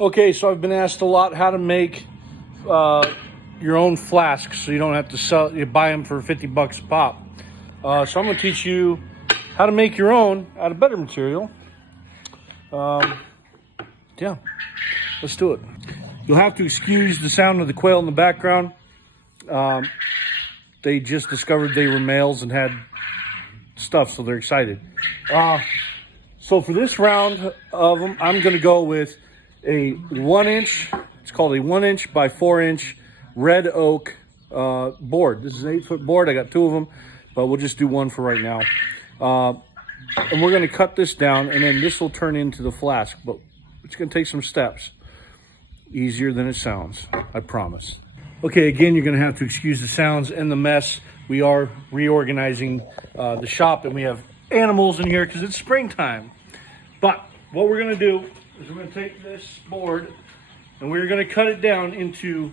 Okay, so I've been asked a lot how to make your own flasks so you don't have to you buy them for 50 bucks a pop. So I'm going to teach you how to make your own out of better material. Yeah, let's do it. You'll have to excuse the sound of the quail in the background. They just discovered they were males and had stuff, so they're excited. So for this round of them, I'm going to go with a 1 inch, it's called a 1 inch by 4 inch red oak board. This is an 8-foot board. I got 2 of them, but we'll just do one for right now. And we're going to cut this down, and then this will turn into the flask, but it's going to take some steps. Easier than it sounds, I promise. Okay, again, you're going to have to excuse the sounds and the mess. We are reorganizing the shop, and we have animals in here because it's springtime. But what we're going to do is we're going to take this board and we're going to cut it down into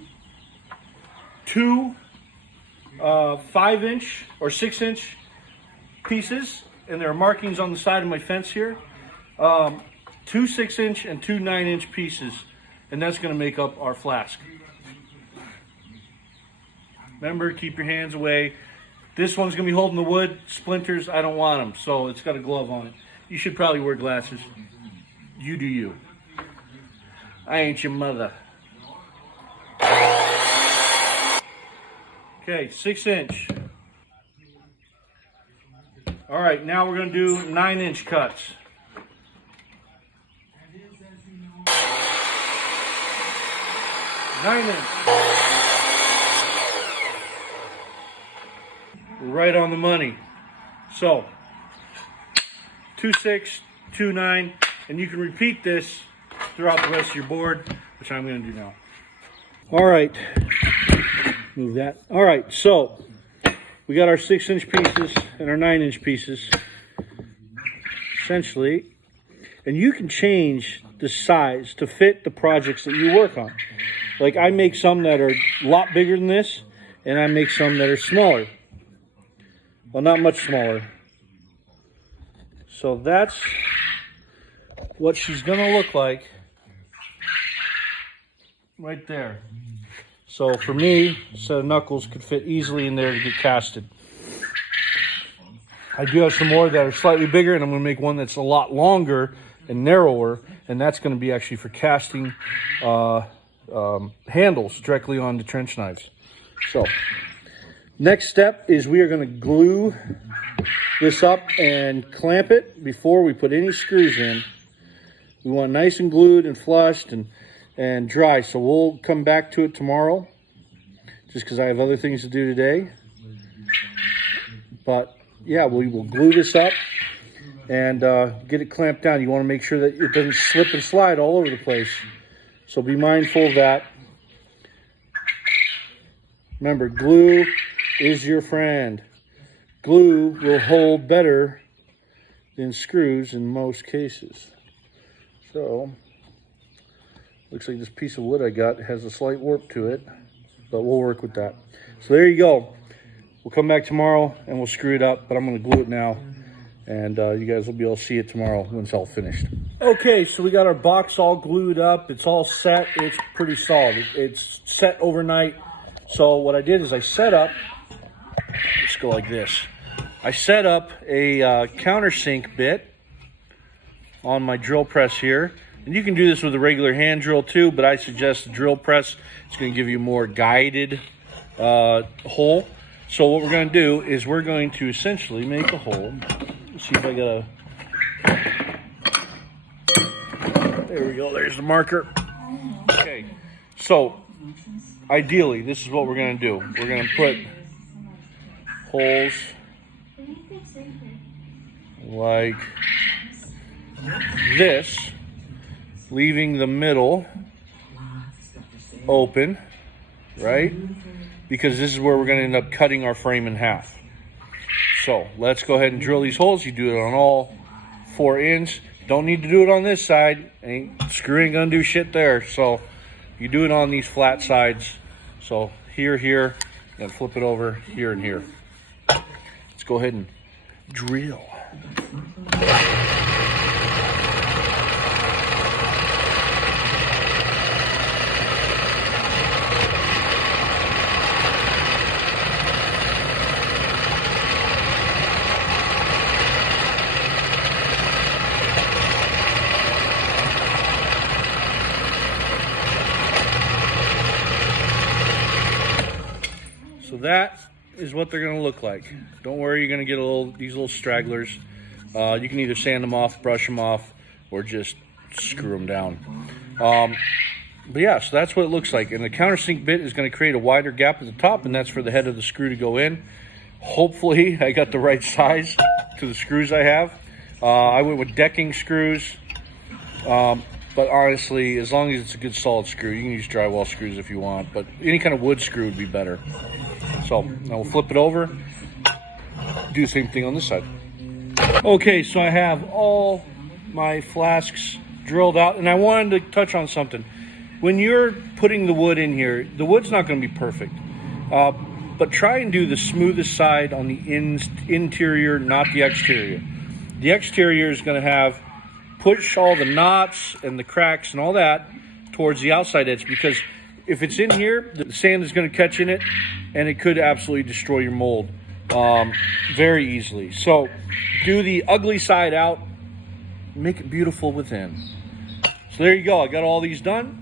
2 5-inch or 6-inch pieces, and there are markings on the side of my fence here. 2 6-inch and 2 9-inch pieces, and that's going to make up our flask. Remember, keep your hands away. This one's going to be holding the wood. Splinters, I don't want them, so it's got a glove on it. You should probably wear glasses. You do you. I ain't your mother. Okay, 6-inch. All right, now we're going to do 9-inch cuts. We're right on the money. So 2 6, 2 9, and you can repeat this throughout the rest of your board, which I'm going to do now. All right, move that. All right, so we got our 6-inch pieces and our 9-inch pieces, essentially, and you can change the size to fit the projects that you work on. Like, I make some that are a lot bigger than this, and I make some that are smaller. Well, not much smaller. So that's what she's going to look like right there. So for me, a set of knuckles could fit easily in there to get casted. I do have some more that are slightly bigger, and I'm going to make one that's a lot longer and narrower, and that's going to be actually for casting handles directly onto trench knives. So next step is we are going to glue this up and clamp it before we put any screws in. We want it nice and glued and flushed and dry. So we'll come back to it tomorrow, just because I have other things to do today. But yeah, we will glue this up and get it clamped down. You want to make sure that it doesn't slip and slide all over the place. So be mindful of that. Remember, glue is your friend. Glue will hold better than screws in most cases. So, looks like this piece of wood I got has a slight warp to it, but we'll work with that. So there you go. We'll come back tomorrow and we'll screw it up, but I'm going to glue it now, and you guys will be able to see it tomorrow when it's all finished. Okay, so we got our box all glued up. It's all set. It's pretty solid. It's set overnight. So what I did is I set up, let's go like this. I set up a countersink bit on my drill press here. And you can do this with a regular hand drill too, but I suggest the drill press. It's going to give you a more guided hole. So what we're going to do is we're going to essentially make a hole. Let's see if I got a... There we go. There's the marker. Okay. So ideally, this is what we're going to do. We're going to put holes like this, leaving the middle open, right? Because this is where we're going to end up cutting our frame in half. So let's go ahead and drill these holes. You do it on all 4 ends. Don't need to do it on this side. Screw ain't going to do shit there. So you do it on these flat sides. So here, then flip it over here and here. Let's go ahead and drill. that is what they're gonna look like. Don't worry, you're gonna get these little stragglers. You can either sand them off, brush them off, or just screw them down. But yeah, so that's what it looks like. And the countersink bit is going to create a wider gap at the top, and that's for the head of the screw to go in. Hopefully, I got the right size to the screws I have. I went with decking screws, but honestly, as long as it's a good solid screw, you can use drywall screws if you want, but any kind of wood screw would be better. So now we'll flip it over, do the same thing on this side. Okay, so I have all my flasks drilled out, and I wanted to touch on something. When you're putting the wood in here, the wood's not going to be perfect, but try and do the smoothest side on the interior, not the exterior. The exterior is going to push all the knots and the cracks and all that towards the outside edge, because if it's in here, the sand is going to catch in it, and it could absolutely destroy your mold very easily. So do the ugly side out, make it beautiful within. So there you go, I got all these done.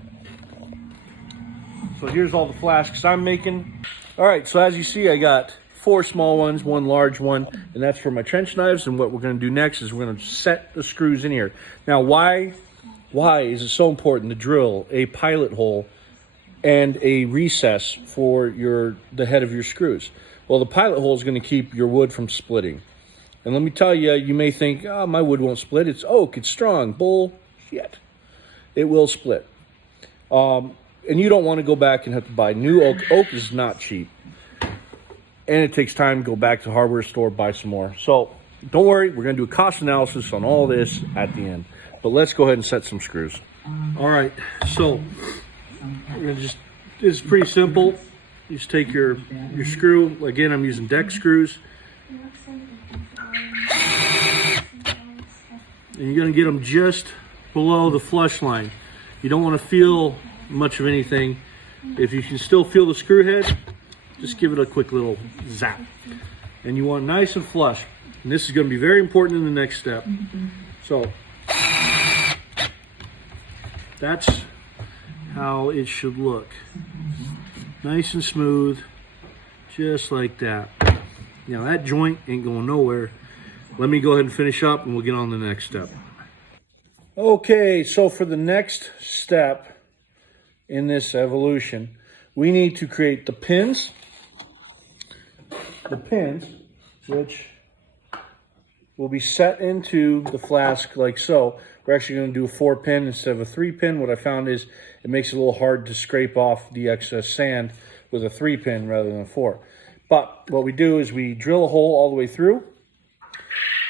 So here's all the flasks I'm making. All right, so as you see, I got 4 small ones, 1 large one, and that's for my trench knives. And what we're gonna do next is we're gonna set the screws in here. Now, why is it so important to drill a pilot hole and a recess for the head of your screws? Well, the pilot hole is gonna keep your wood from splitting. And let me tell you, you may think, oh, my wood won't split. It's oak, it's strong. Bullshit. It will split. And you don't want to go back and have to buy new oak. Oak is not cheap. And it takes time to go back to the hardware store, buy some more. So don't worry, we're going to do a cost analysis on all this at the end. But let's go ahead and set some screws. All right, so it's pretty simple. You just take your screw. Again, I'm using deck screws. And you're going to get them just below the flush line. You don't want to feel much of anything. If you can still feel the screw head, just give it a quick little zap. And you want nice and flush. And this is going to be very important in the next step. So that's how it should look. Nice and smooth, just like that. Now that joint ain't going nowhere. Let me go ahead and finish up and we'll get on to the next step. Okay, so for the next step in this evolution, we need to create the pins. The pins, which will be set into the flask like so. We're actually going to do a 4-pin instead of a 3-pin. What I found is it makes it a little hard to scrape off the excess sand with a 3-pin rather than a 4. But what we do is we drill a hole all the way through,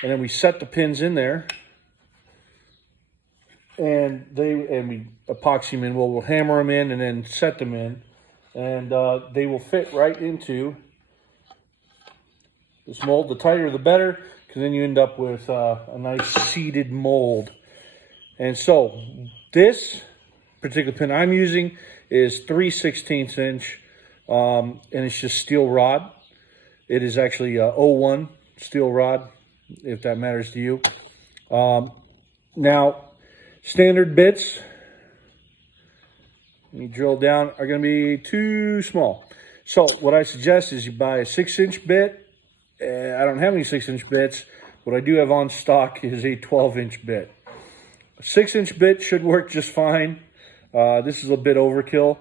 and then we set the pins in there. And we epoxy them in. We'll hammer them in and then set them in, and they will fit right into this mold. The tighter the better, because then you end up with a nice seated mold. And so this particular pin I'm using is 3/16 inch, and it's just steel rod. It is actually 01 steel rod, if that matters to you. Now, standard bits, when you drill down, are going to be too small. So what I suggest is you buy a 6-inch bit. I don't have any 6-inch bits. What I do have on stock is a 12-inch bit. A 6-inch bit should work just fine. This is a bit overkill,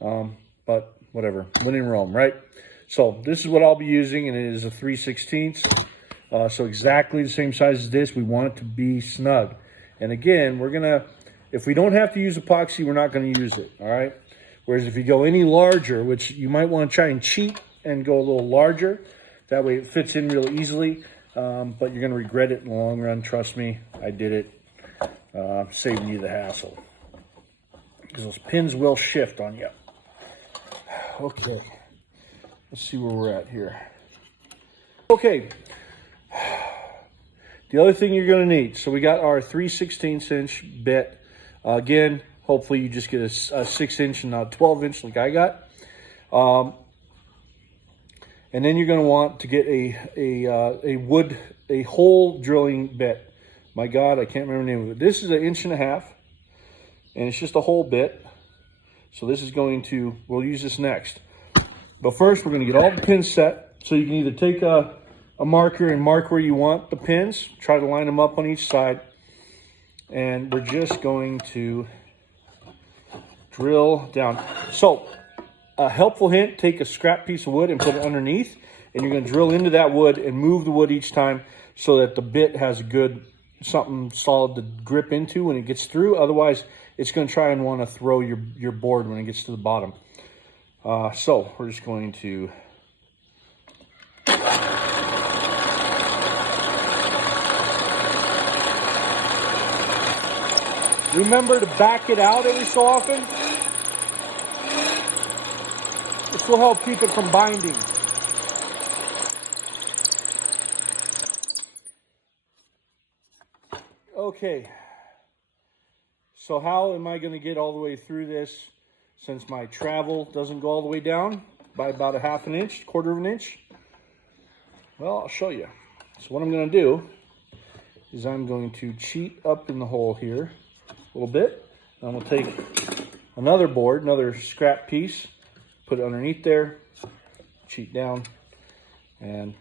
but whatever. When in Rome, right? So this is what I'll be using, and it is a 3/16. So exactly the same size as this. We want it to be snug. And again, if we don't have to use epoxy, we're not going to use it, all right? Whereas if you go any larger, which you might want to try and cheat and go a little larger, that way it fits in real easily, but you're going to regret it in the long run. Trust me, I did it, saving you the hassle. Because those pins will shift on you. Okay, let's see where we're at here. Okay. The other thing you're going to need, so we got our 3/16 inch bit. Again, hopefully you just get a 6-inch and not a 12-inch like I got. And then you're going to want to get a hole drilling bit. My God, I can't remember the name of it. This is 1.5 inches, and it's just a hole bit. So this is we'll use this next. But first, we're going to get all the pins set. So you can either take a marker and mark where you want the pins. Try to line them up on each side. And we're just going to drill down. So a helpful hint, take a scrap piece of wood and put it underneath. And you're going to drill into that wood and move the wood each time so that the bit has a good, something solid to grip into when it gets through. Otherwise, it's going to try and want to throw your board when it gets to the bottom. So we're just going to remember to back it out every so often. This will help keep it from binding. Okay, so how am I going to get all the way through this since my travel doesn't go all the way down by about a half an inch, quarter of an inch? Well, I'll show you. So what I'm going to do is I'm going to cheat up in the hole here a little bit. I'm going to take another board, another scrap piece, put it underneath there, cheat down, and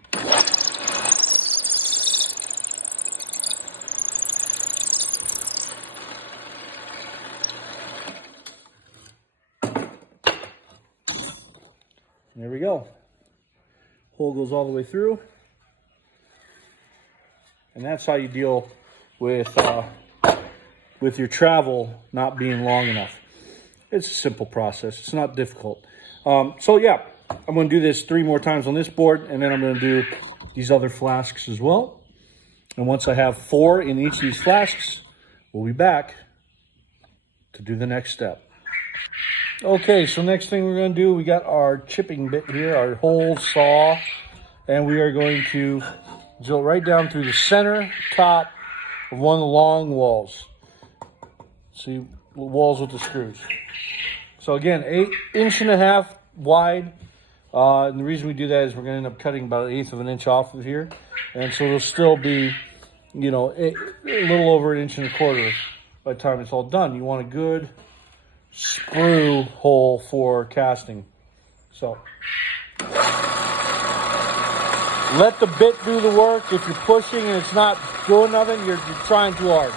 there we go. Hole goes all the way through. And that's how you deal with your travel not being long enough. It's a simple process. It's not difficult. So yeah, I'm going to do this 3 more times on this board, and then I'm going to do these other flasks as well. And once I have 4 in each of these flasks, we'll be back to do the next step. Okay, so next thing we're going to do, we got our chipping bit here, our hole saw, and we are going to drill right down through the center top of one of the long walls. See, walls with the screws. So again, 1.5 inches wide. And the reason we do that is we're going to end up cutting about 1/8 of an inch off of here. And so it'll still be, you know, a little over 1.25 inches by the time it's all done. You want a good sprue hole for casting. So let the bit do the work. If you're pushing and it's not doing nothing, you're trying too hard.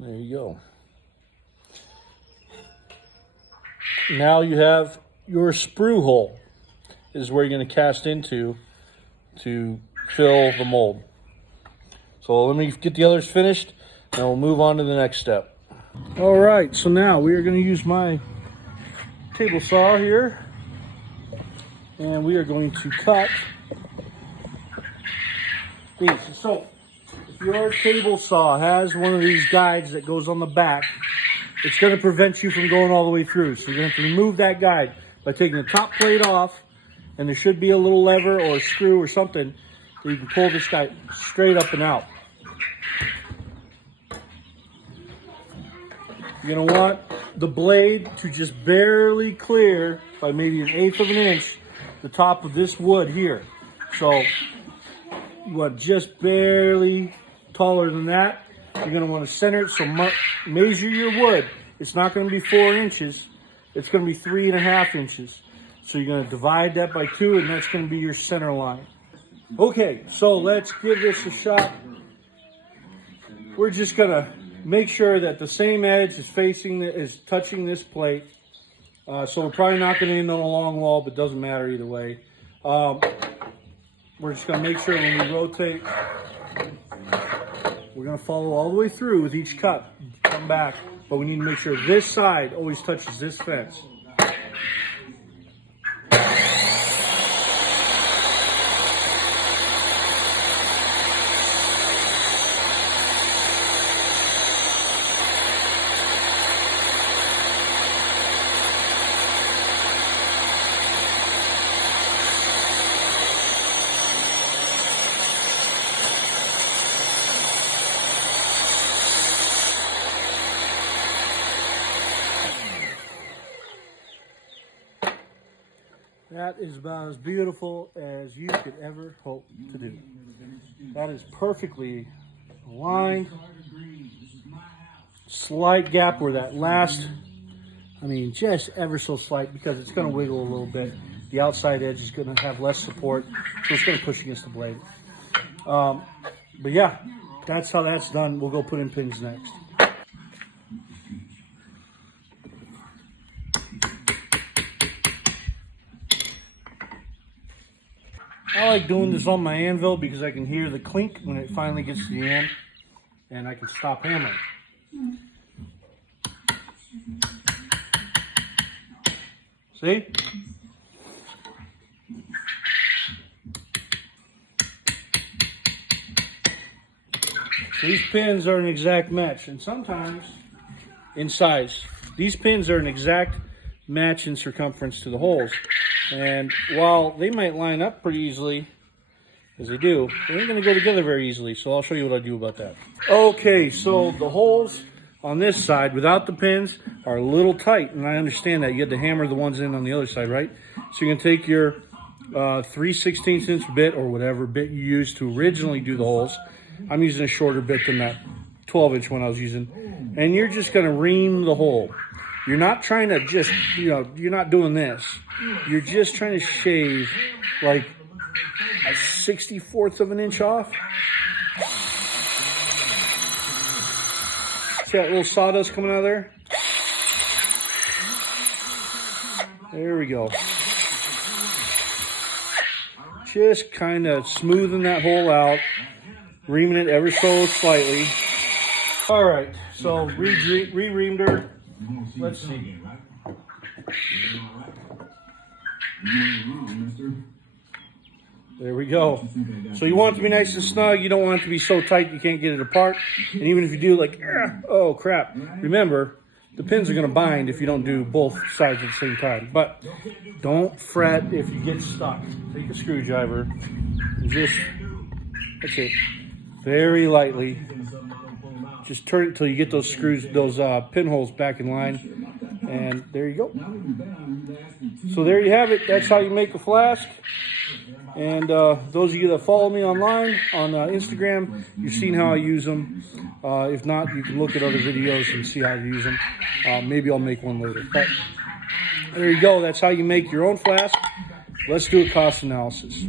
There you go. Now you have your sprue hole. This is where you're going to cast into to fill the mold. So let me get the others finished and we'll move on to the next step. All right, so now we are going to use my table saw here, and we are going to cut these. So if your table saw has one of these guides that goes on the back, it's going to prevent you from going all the way through. So you're going to have to remove that guide by taking the top plate off, and there should be a little lever or a screw or something where you can pull this guy straight up and out. You're going to want the blade to just barely clear by maybe 1/8 of an inch the top of this wood here. So you want just barely taller than that. You're going to want to center it, so measure your wood. It's not going to be 4 inches. It's going to be 3.5 inches. So you're going to divide that by 2, and that's going to be your center line. Okay, so let's give this a shot. We're just going to make sure that the same edge is touching this plate. So we're probably not going to end on a long wall, but it doesn't matter either way. We're just going to make sure when we rotate, we're going to follow all the way through with each cut. Come back, but we need to make sure this side always touches this fence. That is about as beautiful as you could ever hope to do. That is perfectly aligned. Slight gap where that last, I mean, just ever so slight, because it's going to wiggle a little bit. The outside edge is going to have less support, so it's going to push against the blade. But yeah, that's how that's done. We'll go put in pins next. I like doing this on my anvil because I can hear the clink when it finally gets to the end, and I can stop hammering. See? So these pins are an exact match, and sometimes in size. These pins are an exact match in circumference to the holes. And while they might line up pretty easily, as they do, they ain't going to go together very easily. So I'll show you what I do about that. Okay, so the holes on this side without the pins are a little tight, and I understand that. You had to hammer the ones in on the other side, right? So you're going to take your 3/16 inch bit or whatever bit you used to originally do the holes. I'm using a shorter bit than that 12-inch one I was using. And you're just going to ream the hole. You're not trying to just, you're not doing this. You're just trying to shave like a 64th of an inch off. See that little sawdust coming out of there? There we go. Just kind of smoothing that hole out, reaming it ever so slightly. All right, so re-reamed her. Let's see. There we go. So you want it to be nice and snug. You don't want it to be so tight you can't get it apart. And even if you do, like, oh crap. Remember, the pins are going to bind if you don't do both sides at the same time. But don't fret if you get stuck. Take a screwdriver and just, that's it, very lightly. Just turn it until you get those screws, those pinholes back in line. And there you go. So there you have it. That's how you make a flask. And those of you that follow me online on Instagram, you've seen how I use them. If not, you can look at other videos and see how to use them. Maybe I'll make one later. But there you go. That's how you make your own flask. Let's do a cost analysis.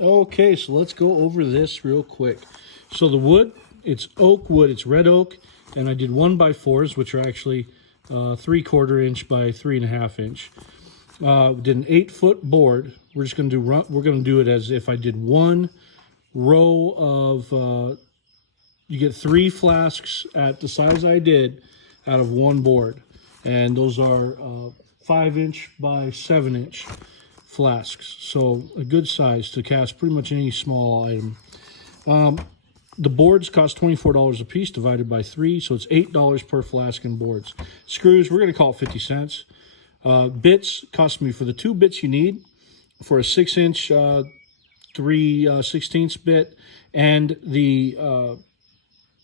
Okay, so let's go over this real quick. So the wood, it's oak wood. It's red oak. And I did 1x4s, which are actually 3/4 inch by 3.5 inch. We did an 8-foot board. We're just going to do it as if I did one row of, you get 3 flasks at the size I did out of one board. And those are 5-inch by 7-inch flasks. So a good size to cast pretty much any small item. The boards cost $24 a piece divided by 3, so it's $8 per flask in boards. Screws, we're going to call it 50 cents. Bits cost me, for the 2 bits you need, for a 6-inch 3/16 bit and the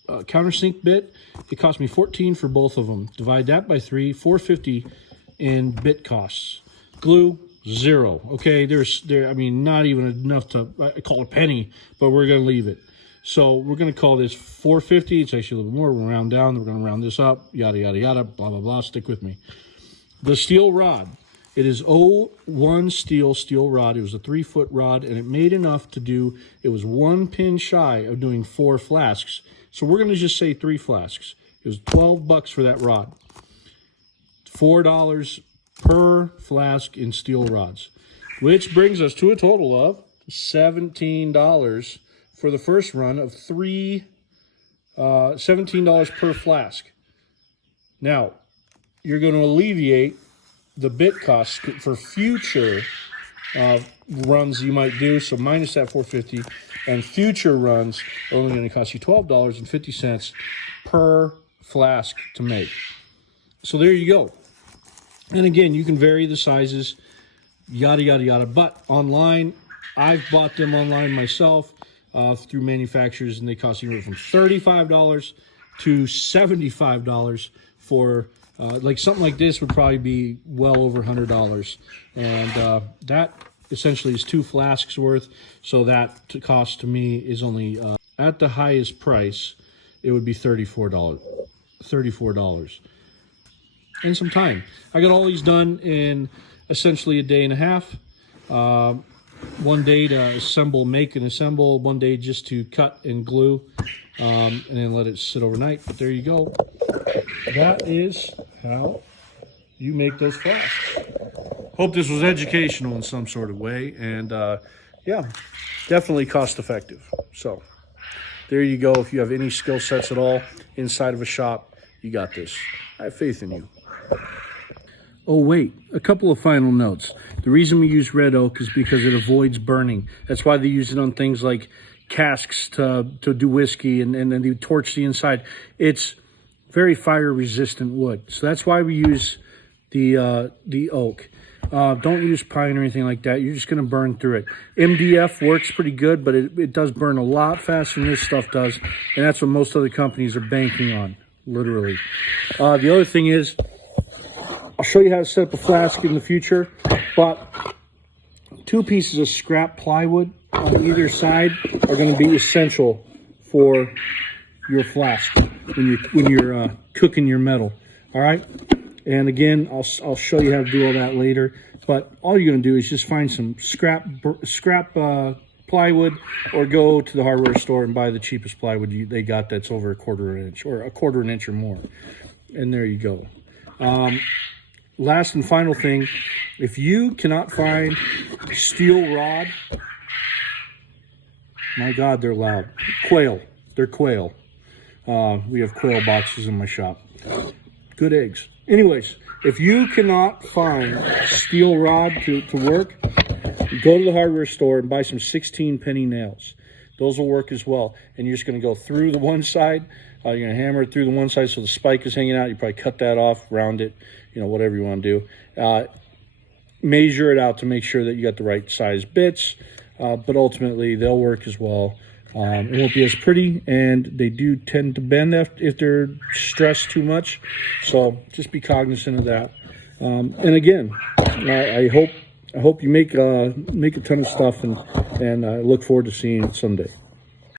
countersink bit, it cost me $14 for both of them. Divide that by 3, $4.50 in bit costs. Glue, $0. Okay, I mean, not even enough to call it a penny, but we're going to leave it. So we're going to call this $4.50. It's actually a little bit more. We're going to round down. We're going to round this up. Yada, yada, yada. Blah, blah, blah. Stick with me. The steel rod. It is 01 steel rod. It was a 3-foot rod, and it made enough to do, it was 1 pin shy of doing 4 flasks. So we're going to just say 3 flasks. It was $12 for that rod. $4 per flask in steel rods, which brings us to a total of $17 for the first run of $17 per flask. Now, you're going to alleviate the bit costs for future runs you might do, so minus that $4.50, and future runs are only going to cost you $12.50 per flask to make. So there you go. And again, you can vary the sizes, yada, yada, yada. But online, I've bought them online myself through manufacturers, and they cost anywhere from $35 to $75 for Like something like this would probably be well over $100, and that essentially is 2 flasks worth. So that cost to me is only at the highest price, it would be $34. $34 and some time. I got all these done in essentially a day and a half. 1 day to assemble, make and assemble, 1 day just to cut and glue, and then let it sit overnight. But there you go. That is how you make those flasks. Hope this was educational in some sort of way, and yeah, definitely cost effective. So there you go. If you have any skill sets at all inside of a shop, you got this. I have faith in you. Oh wait, a couple of final notes. The reason we use red oak is because it avoids burning. That's why they use it on things like casks to do whiskey, and then they torch the inside. It's very fire resistant wood. So that's why we use the oak. Don't use pine or anything like that. You're just going to burn through it. MDF works pretty good, but it does burn a lot faster than this stuff does. And that's what most other companies are banking on, literally. The other thing is, I'll show you how to set up a flask in the future, but 2 pieces of scrap plywood on either side are going to be essential for your flask when you're cooking your metal. All right. And again, I'll show you how to do all that later. But all you're going to do is just find some scrap plywood, or go to the hardware store and buy the cheapest plywood they got that's over 1/4 inch or 1/4 inch or more. And there you go. Last and final thing, if you cannot find steel rod, my God, they're loud. Quail. They're quail. We have quail boxes in my shop. Good eggs. Anyways, if you cannot find steel rod to work, go to the hardware store and buy some 16-penny nails. Those will work as well. And you're just going to go through the one side. You're going to hammer it through the one side so the spike is hanging out. You probably cut that off, round it, whatever you want to do. Measure it out to make sure that you got the right size bits. But ultimately, they'll work as well. It won't be as pretty, and they do tend to bend if they're stressed too much. So just be cognizant of that. And again, I hope you make a ton of stuff, and I look forward to seeing it someday.